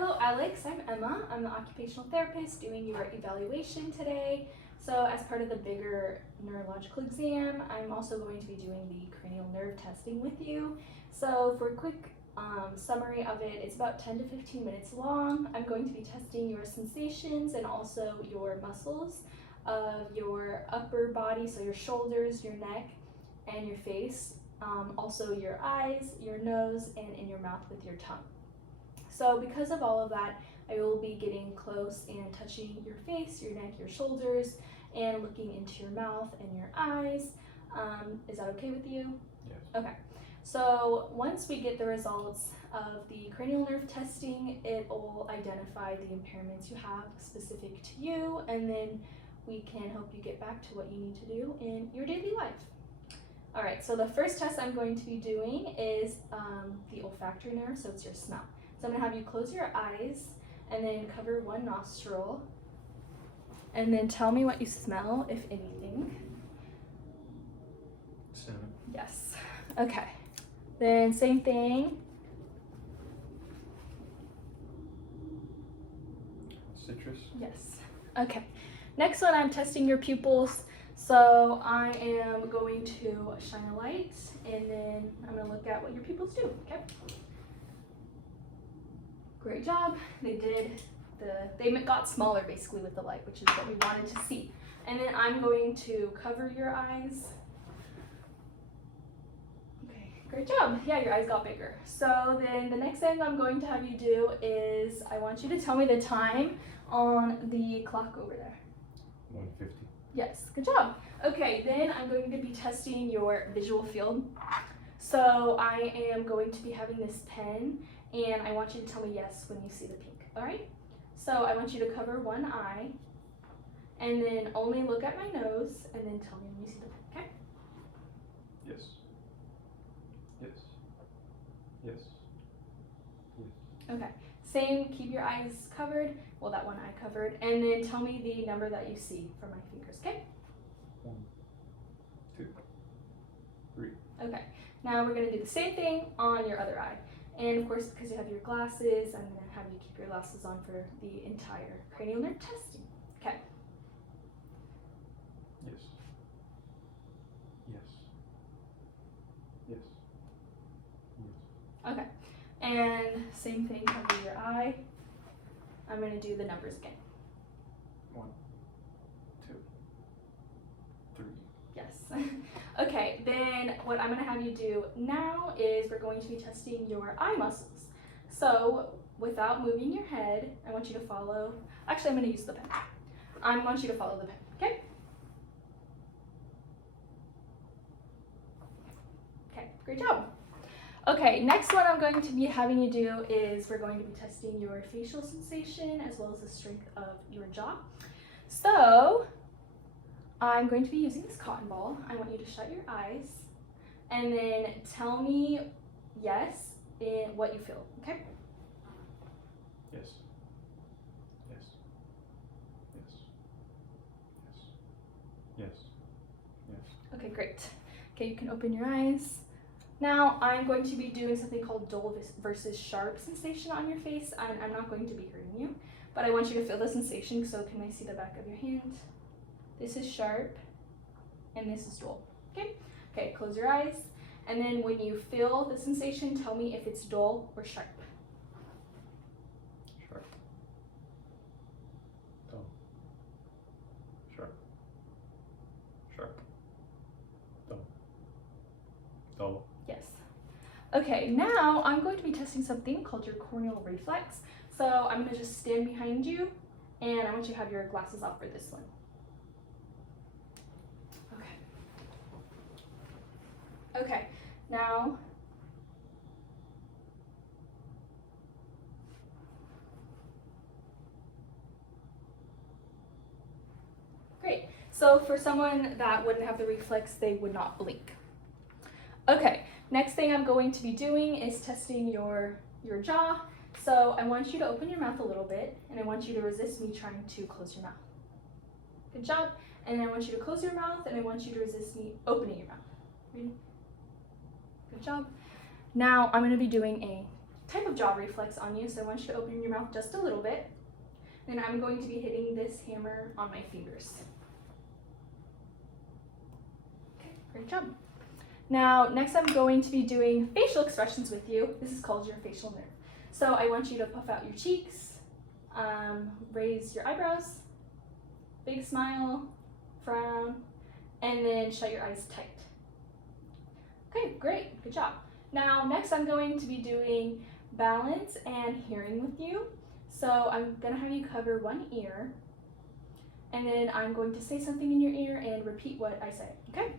Hello Alex, I'm Emma. I'm the occupational therapist doing your evaluation today. So as part of the bigger neurological exam, I'm also going to be doing the cranial nerve testing with you. So for a quick summary of it, it's about 10 to 15 minutes long. I'm going to be testing your sensations and also your muscles of your upper body, so your shoulders, your neck, and your face. Also your eyes, your nose, and in your mouth with your tongue. So because of all of that, I will be getting close and touching your face, your neck, your shoulders, and looking into your mouth and your eyes. Is that okay with you? Yes. Okay. So once we get the results of the cranial nerve testing, it will identify the impairments you have specific to you, and then we can help you get back to what you need to do in your daily life. All right, so the first test I'm going to be doing is the olfactory nerve, so it's your smell. So I'm gonna have you close your eyes and then cover one nostril and then tell me what you smell, if anything. Cinnamon. Yes. Okay. Then same thing. Citrus. Yes. Okay. Next one, I'm testing your pupils. So I am going to shine a light and then I'm gonna look at what your pupils do, okay? Great job. They got smaller basically with the light, which is what we wanted to see. And then I'm going to cover your eyes. Okay, great job. Yeah, your eyes got bigger. So then the next thing I'm going to have you do is I want you to tell me the time on the clock over there. 150. Yes, good job. Okay, then I'm going to be testing your visual field. So I am going to be having this pen and I want you to tell me yes when you see the pink, all right? So I want you to cover one eye and then only look at my nose and then tell me when you see the pink, okay? Yes. Yes. Yes. Yes. Okay, same, keep your eyes covered, well that one eye covered, and then tell me the number that you see from my fingers, okay? 1, 2, 3. Okay, now we're gonna do the same thing on your other eye. And of course, because you have your glasses, I'm gonna have you keep your glasses on for the entire cranial nerve testing. Okay. Yes. Yes. Yes. Yes. Okay. And same thing, cover your eye. I'm gonna do the numbers again. 1, 2, 3. Yes. Okay, then what I'm gonna have you do now is we're going to be testing your eye muscles. So without moving your head, I want you to follow, actually I'm gonna use the pen. I want you to follow the pen, okay? Okay, great job. Okay, next one I'm going to be having you do is we're going to be testing your facial sensation as well as the strength of your jaw. So I'm going to be using this cotton ball. I want you to shut your eyes and then tell me yes in what you feel, okay? Yes. Yes. Yes. Yes. Yes. Yes. Okay, great. Okay, you can open your eyes. Now I'm going to be doing something called dull versus sharp sensation on your face. I'm not going to be hurting you, but I want you to feel the sensation, so can I see the back of your hand? This is sharp and this is dull, okay? Okay, close your eyes. And then when you feel the sensation, tell me if it's dull or sharp. Sharp. Dull. Sharp. Sharp. Dull. Dull. Yes. Okay, now I'm going to be testing something called your corneal reflex. So I'm gonna just stand behind you and I want you to have your glasses off for this one. Okay, now great. So for someone that wouldn't have the reflex, they would not blink. Okay, next thing I'm going to be doing is testing your jaw. So I want you to open your mouth a little bit and I want you to resist me trying to close your mouth. Good job. And I want you to close your mouth and I want you to resist me opening your mouth. Ready? Good job. Now I'm going to be doing a type of jaw reflex on you, so I want you to open your mouth just a little bit. Then I'm going to be hitting this hammer on my fingers. Okay, great job. Now, next I'm going to be doing facial expressions with you. This is called your facial nerve. So I want you to puff out your cheeks, raise your eyebrows, big smile, frown, and then shut your eyes tight. Okay, great, good job. Now, next I'm going to be doing balance and hearing with you. So I'm gonna have you cover one ear, and then I'm going to say something in your ear and repeat what I say, okay?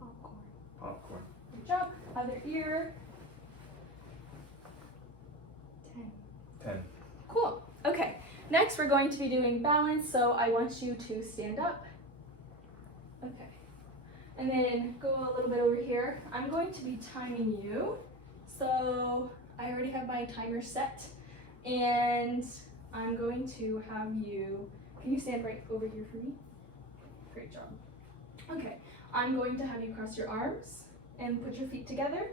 Popcorn. Popcorn. Good job. Other ear. 10. 10. Cool. Okay. Next, we're going to be doing balance, so I want you to stand up. Okay. And then go a little bit over here. I'm going to be timing you. So I already have my timer set, and I'm going to have you, can you stand right over here for me? Great job. Okay. I'm going to have you cross your arms and put your feet together.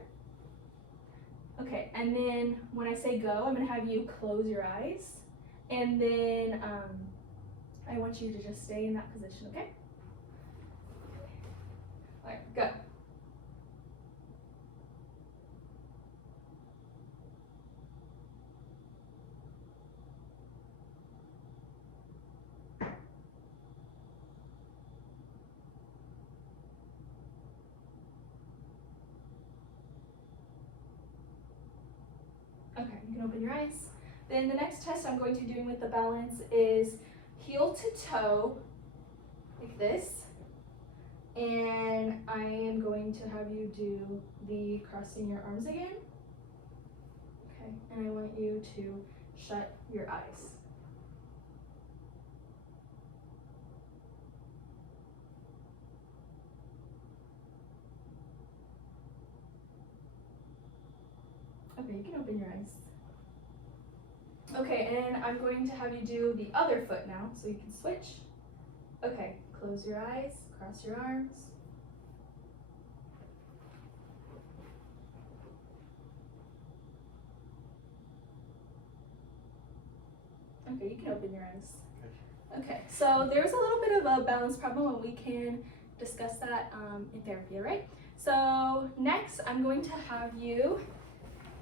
Okay, and then when I say go, I'm gonna have you close your eyes, and then I want you to just stay in that position, okay? All right, go. Okay, you can open your eyes. Then the next test I'm going to be doing with the balance is heel to toe, like this. And I am going to have you do the crossing your arms again. Okay, and I want you to shut your eyes. Okay, you can open your eyes. Okay, and I'm going to have you do the other foot now, so you can switch. Okay, close your eyes, cross your arms. Okay, you can open your eyes. Okay, so there's a little bit of a balance problem, and we can discuss that in therapy, all right? So next, I'm going to have you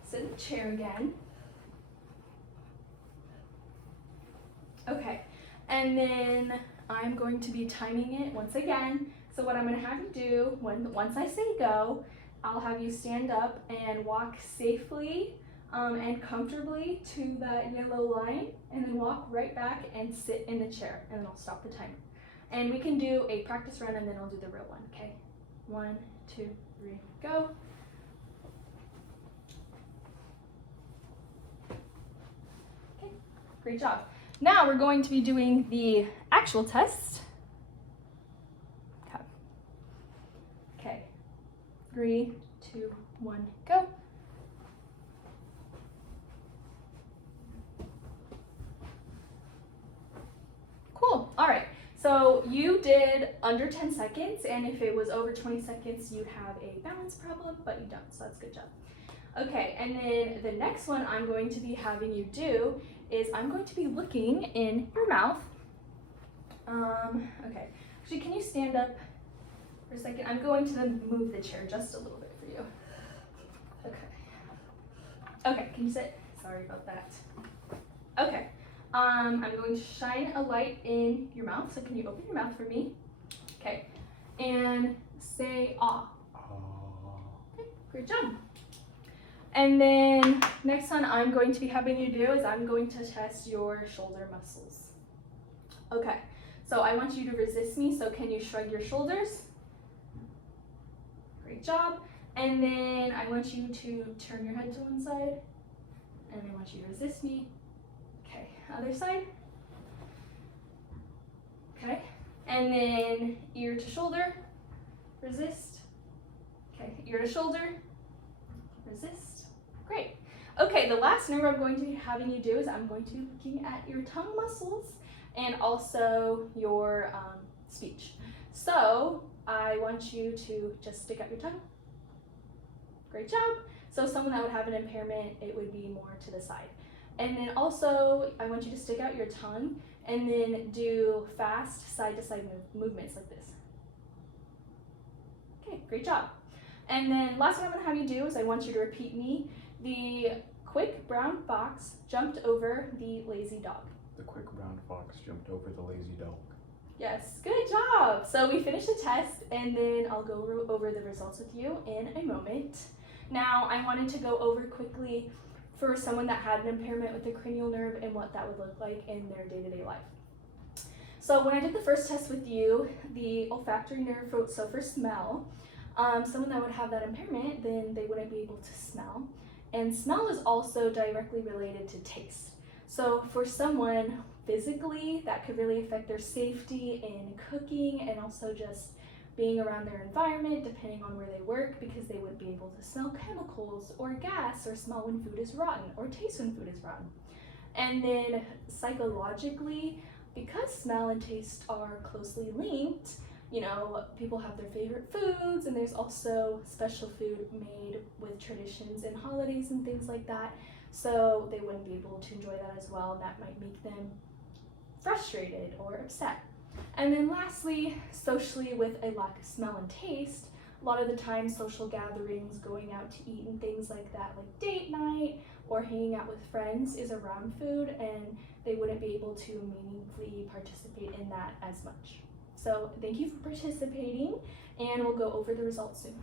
sit in the chair again. Okay, and then I'm going to be timing it once again. So what I'm gonna have you do, once I say go, I'll have you stand up and walk safely and comfortably to that yellow line, and then walk right back and sit in the chair, and then I'll stop the timer. And we can do a practice run, and then I'll do the real one, okay? 1, 2, 3, go. Okay, great job. Now we're going to be doing the actual test. Okay. 3, 2, 1, go. Cool. All right. So you did under 10 seconds, and if it was over 20 seconds, you'd have a balance problem, but you don't, so that's a good job. Okay, and then the next one I'm going to be having you do is I'm going to be looking in your mouth. Okay, actually, can you stand up for a second? I'm going to move the chair just a little bit for you. Okay. Okay, can you sit? Sorry about that. Okay, I'm going to shine a light in your mouth, so can you open your mouth for me? Okay, and say ah. Okay, great job. And then next one I'm going to be having you do is I'm going to test your shoulder muscles. Okay, so I want you to resist me, so can you shrug your shoulders? Great job. And then I want you to turn your head to one side, and I want you to resist me. Okay, other side. Okay, and then ear to shoulder, resist. Okay, ear to shoulder, resist. Great. Okay, the last number I'm going to be having you do is I'm going to be looking at your tongue muscles and also your speech. So I want you to just stick out your tongue. Great job. So someone that would have an impairment, it would be more to the side. And then also, I want you to stick out your tongue and then do fast side-to-side movements like this. Okay, great job. And then last thing I'm gonna have you do is I want you to repeat me. The quick brown fox jumped over the lazy dog. The quick brown fox jumped over the lazy dog. Yes, good job. So we finished the test and then I'll go over the results with you in a moment. Now I wanted to go over quickly for someone that had an impairment with the cranial nerve and what that would look like in their day-to-day life. So when I did the first test with you, the olfactory nerve, so for smell, someone that would have that impairment, then they wouldn't be able to smell. And smell is also directly related to taste. So for someone physically, that could really affect their safety in cooking and also just being around their environment, depending on where they work, because they wouldn't be able to smell chemicals or gas or smell when food is rotten or taste when food is rotten. And then psychologically, because smell and taste are closely linked, you know, people have their favorite foods, and there's also special food made with traditions and holidays and things like that. So they wouldn't be able to enjoy that as well, and that might make them frustrated or upset. And then lastly, socially, with a lack of smell and taste, a lot of the time social gatherings, going out to eat and things like that, like date night or hanging out with friends, is around food, and they wouldn't be able to meaningfully participate in that as much. So thank you for participating, and we'll go over the results soon.